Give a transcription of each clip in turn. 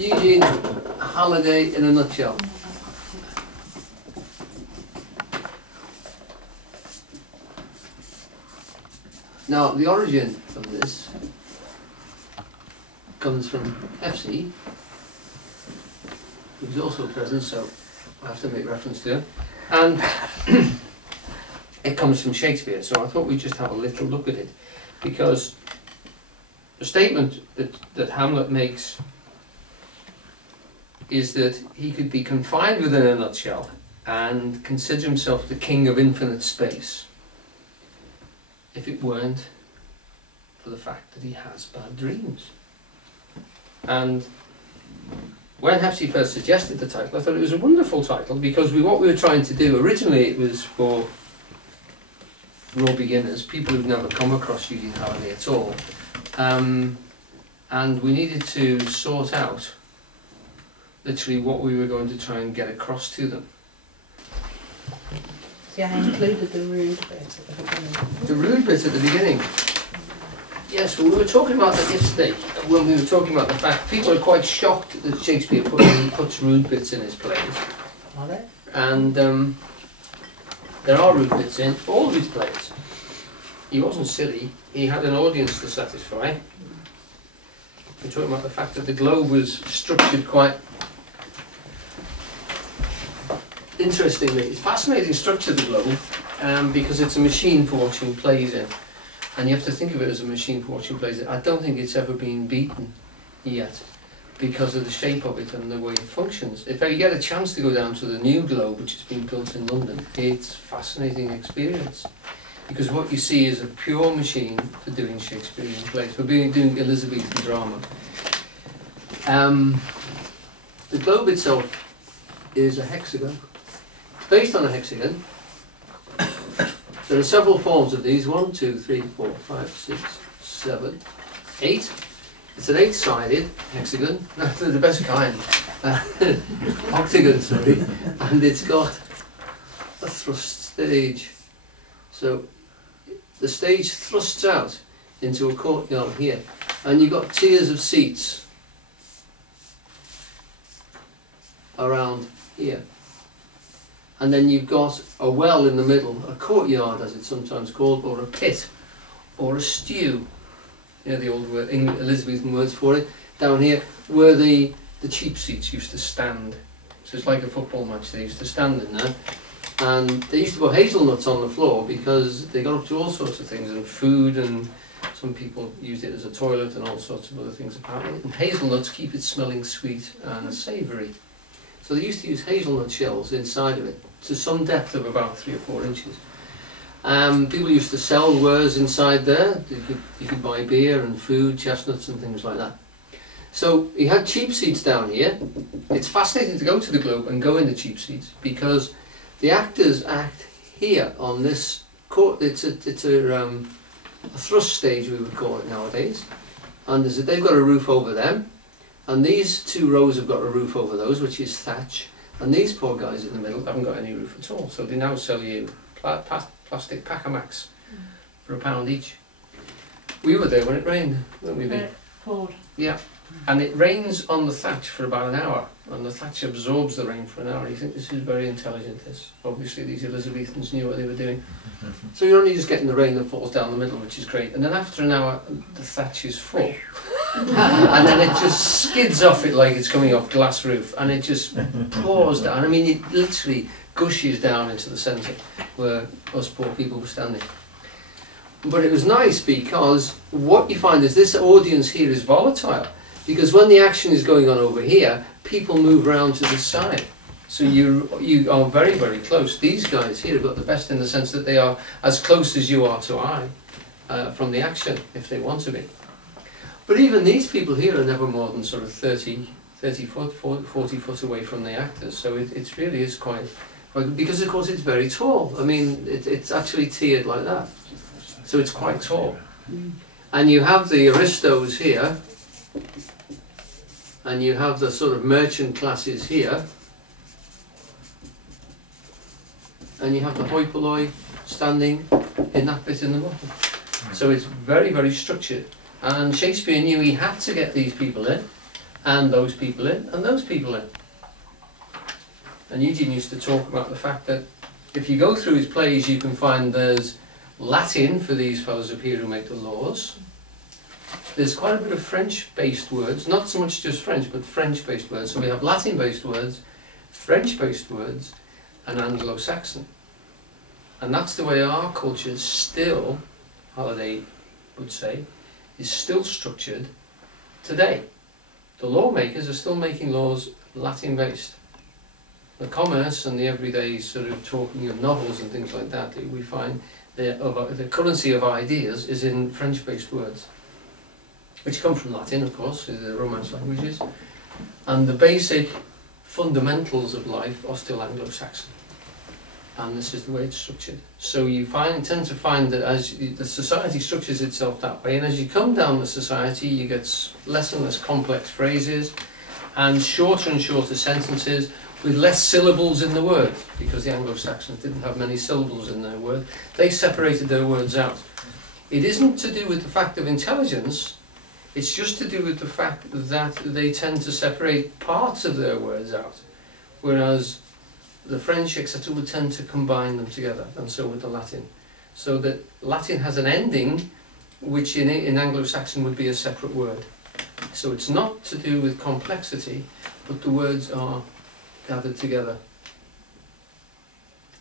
Eugene Halliday in a nutshell. Now, the origin of this comes from FC, who's also present, so I have to make reference to him. And it comes from Shakespeare, so I thought we'd just have a little look at it, because the statement that Hamlet makes is that he could be confined within a nutshell and consider himself the king of infinite space if it weren't for the fact that he has bad dreams. And when Hefsey first suggested the title, I thought it was a wonderful title, because what we were trying to do, originally it was for raw beginners, people who've never come across Eugene Halliday at all, and we needed to sort out literally what we were going to try and get across to them. See, I included the rude bit at the beginning. The rude bit at the beginning. Yes, well, we were talking about that yesterday, when we were talking about the fact people are quite shocked that Shakespeare puts rude bits in his plays. Are they? And there are rude bits in all of his plays. He wasn't silly, he had an audience to satisfy. We're talking about the fact that the Globe was structured quite interestingly. It's fascinating structure, the Globe, because it's a machine for watching plays in. And you have to think of it as a machine for watching plays. I don't think it's ever been beaten yet because of the shape of it and the way it functions. If you get a chance to go down to the new Globe, which has been built in London, it's a fascinating experience. Because what you see is a pure machine for doing Shakespearean plays, for doing Elizabethan drama. The Globe itself is a hexagon. Based on a hexagon. There are several forms of these, 1, 2, 3, 4, 5, 6, 7, 8. It's an 8-sided hexagon, the best kind, octagon, sorry, and it's got a thrust stage. So the stage thrusts out into a courtyard here, and you've got tiers of seats around here. And then you've got a well in the middle, a courtyard as it's sometimes called, or a pit, or a stew. You know, the old word, Elizabethan words for it. Down here, where the cheap seats used to stand. So it's like a football match, they used to stand in there. And they used to put hazelnuts on the floor because they got up to all sorts of things, and food, and some people used it as a toilet and all sorts of other things apparently. And hazelnuts keep it smelling sweet and savoury. So they used to use hazelnut shells inside of it to some depth of about 3 or 4 inches. People used to sell wares inside there. You could buy beer and food, chestnuts and things like that. So he had cheap seats down here. It's fascinating to go to the Globe and go in the cheap seats because the actors act here on this court. It's a thrust stage, we would call it nowadays. And they've got a roof over them. And these 2 rows have got a roof over those, which is thatch. And these poor guys in the middle haven't got any roof at all. So they now sell you plastic Pacamax for £1 each. We were there when it rained, weren't we? Poured. Yeah. And it rains on the thatch for about an hour. And the thatch absorbs the rain for an hour. You think this is very intelligent, this. Obviously these Elizabethans knew what they were doing. So you're only just getting the rain that falls down the middle, which is great. And then after an hour, the thatch is full. And then it just skids off it like it's coming off glass roof, and it just pours down. I mean, it literally gushes down into the centre where us poor people were standing. But it was nice because what you find is this audience here is volatile, because when the action is going on over here, people move round to the side. So you are very, very close. These guys here have got the best in the sense that they are as close as you are to eye from the action, if they want to be. But even these people here are never more than sort of 30 foot, 40 foot away from the actors. So it really is quite, because of course it's very tall. I mean, it's actually tiered like that. So it's quite tall. And you have the aristos here, and you have the sort of merchant classes here, and you have the hoi polloi standing in that bit in the bottom. So it's very, very structured. And Shakespeare knew he had to get these people in and those people in, and those people in. And Eugene used to talk about the fact that if you go through his plays, you can find there's Latin for these fellows up here who make the laws. There's quite a bit of French-based words, not so much just French, but French-based words. So we have Latin-based words, French-based words, and Anglo-Saxon. And that's the way our culture still, Halliday would say, is still structured today. The lawmakers are still making laws Latin-based. The commerce and the everyday sort of talking of novels and things like that, we find the currency of ideas is in French-based words, which come from Latin, of course, the Romance languages, and the basic fundamentals of life are still Anglo-Saxon. And this is the way it's structured. So you tend to find that as the society structures itself that way, and as you come down the society, you get less and less complex phrases, and shorter sentences, with less syllables in the word, because the Anglo-Saxons didn't have many syllables in their word. They separated their words out. It isn't to do with the fact of intelligence, it's just to do with the fact that they tend to separate parts of their words out, whereas the French, etc., would tend to combine them together, and so would the Latin. So that Latin has an ending, which in Anglo-Saxon would be a separate word. So it's not to do with complexity, but the words are gathered together.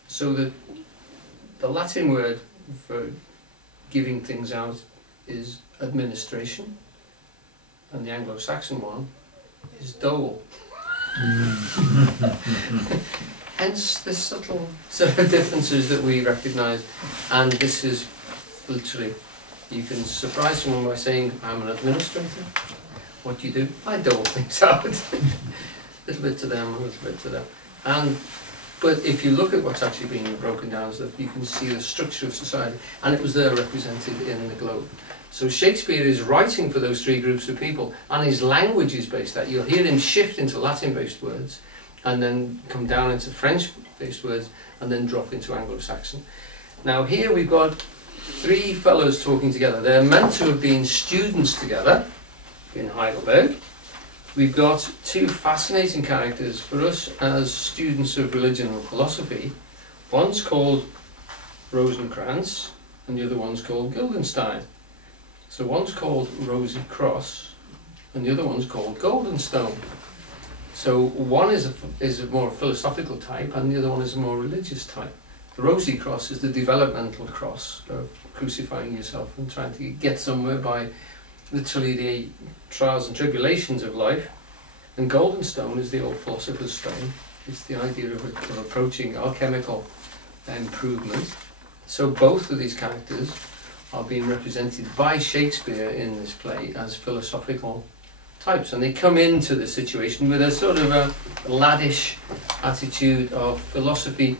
So that the Latin word for giving things out is administration, and the Anglo-Saxon one is dole. Hence the subtle sort of differences that we recognise, and this is literally, you can surprise someone by saying, I'm an administrator. What do you do? I dole things out. A little bit to them, a little bit to them. But if you look at what's actually being broken down, so you can see the structure of society, and it was there represented in the globe. So Shakespeare is writing for those three groups of people, and his language is based that. You'll hear him shift into Latin-based words, and then come down into French-based words, and then drop into Anglo-Saxon. Now here we've got three fellows talking together. They're meant to have been students together in Heidelberg. We've got two fascinating characters for us as students of religion and philosophy. One's called Rosencrantz, and the other one's called Guildenstein. So one's called Rosy Cross, and the other one's called Goldenstone. So one is a more philosophical type, and the other one is a more religious type. The Rosy Cross is the developmental cross of crucifying yourself and trying to get somewhere by literally the trials and tribulations of life. And Goldenstone is the old philosopher's stone. It's the idea of approaching alchemical improvement. So both of these characters are being represented by Shakespeare in this play as philosophical types, and they come into the situation with a sort of a laddish attitude of philosophy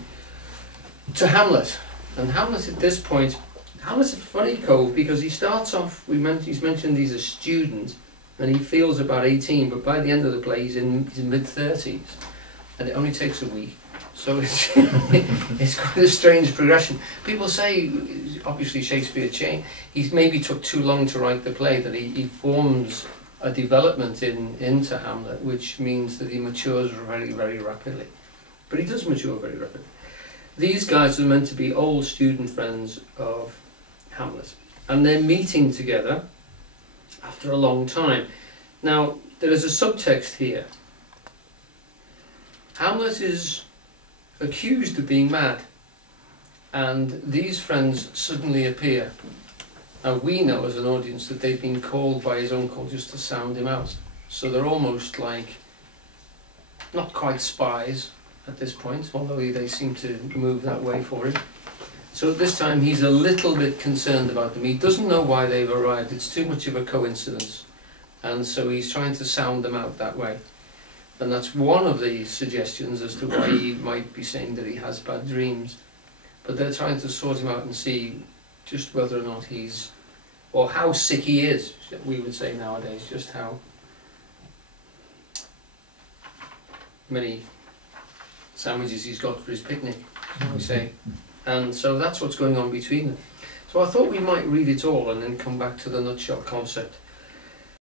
to Hamlet. And Hamlet at this point, Hamlet's a funny cove because he starts off, he's mentioned he's a student and he feels about 18, but by the end of the play he's in his mid-30s, and it only takes a week. So it's, it's quite a strange progression. People say, obviously Shakespeare changed, he maybe took too long to write the play, that he forms a development into Hamlet, which means that he matures very, very rapidly. But he does mature very rapidly. These guys are meant to be old student friends of Hamlet, and they're meeting together after a long time. Now, there is a subtext here. Hamlet is accused of being mad, and these friends suddenly appear. Now we know as an audience that they've been called by his uncle just to sound him out. So they're almost like, not quite spies at this point, although they seem to move that way for him. So at this time he's a little bit concerned about them. He doesn't know why they've arrived, it's too much of a coincidence. And so he's trying to sound them out that way. And that's one of the suggestions as to why he might be saying that he has bad dreams. But they're trying to sort him out and see just whether or not he's, or how sick he is, we would say nowadays, just how many sandwiches he's got for his picnic, shall we say. And so that's what's going on between them. So I thought we might read it all and then come back to the nutshell concept.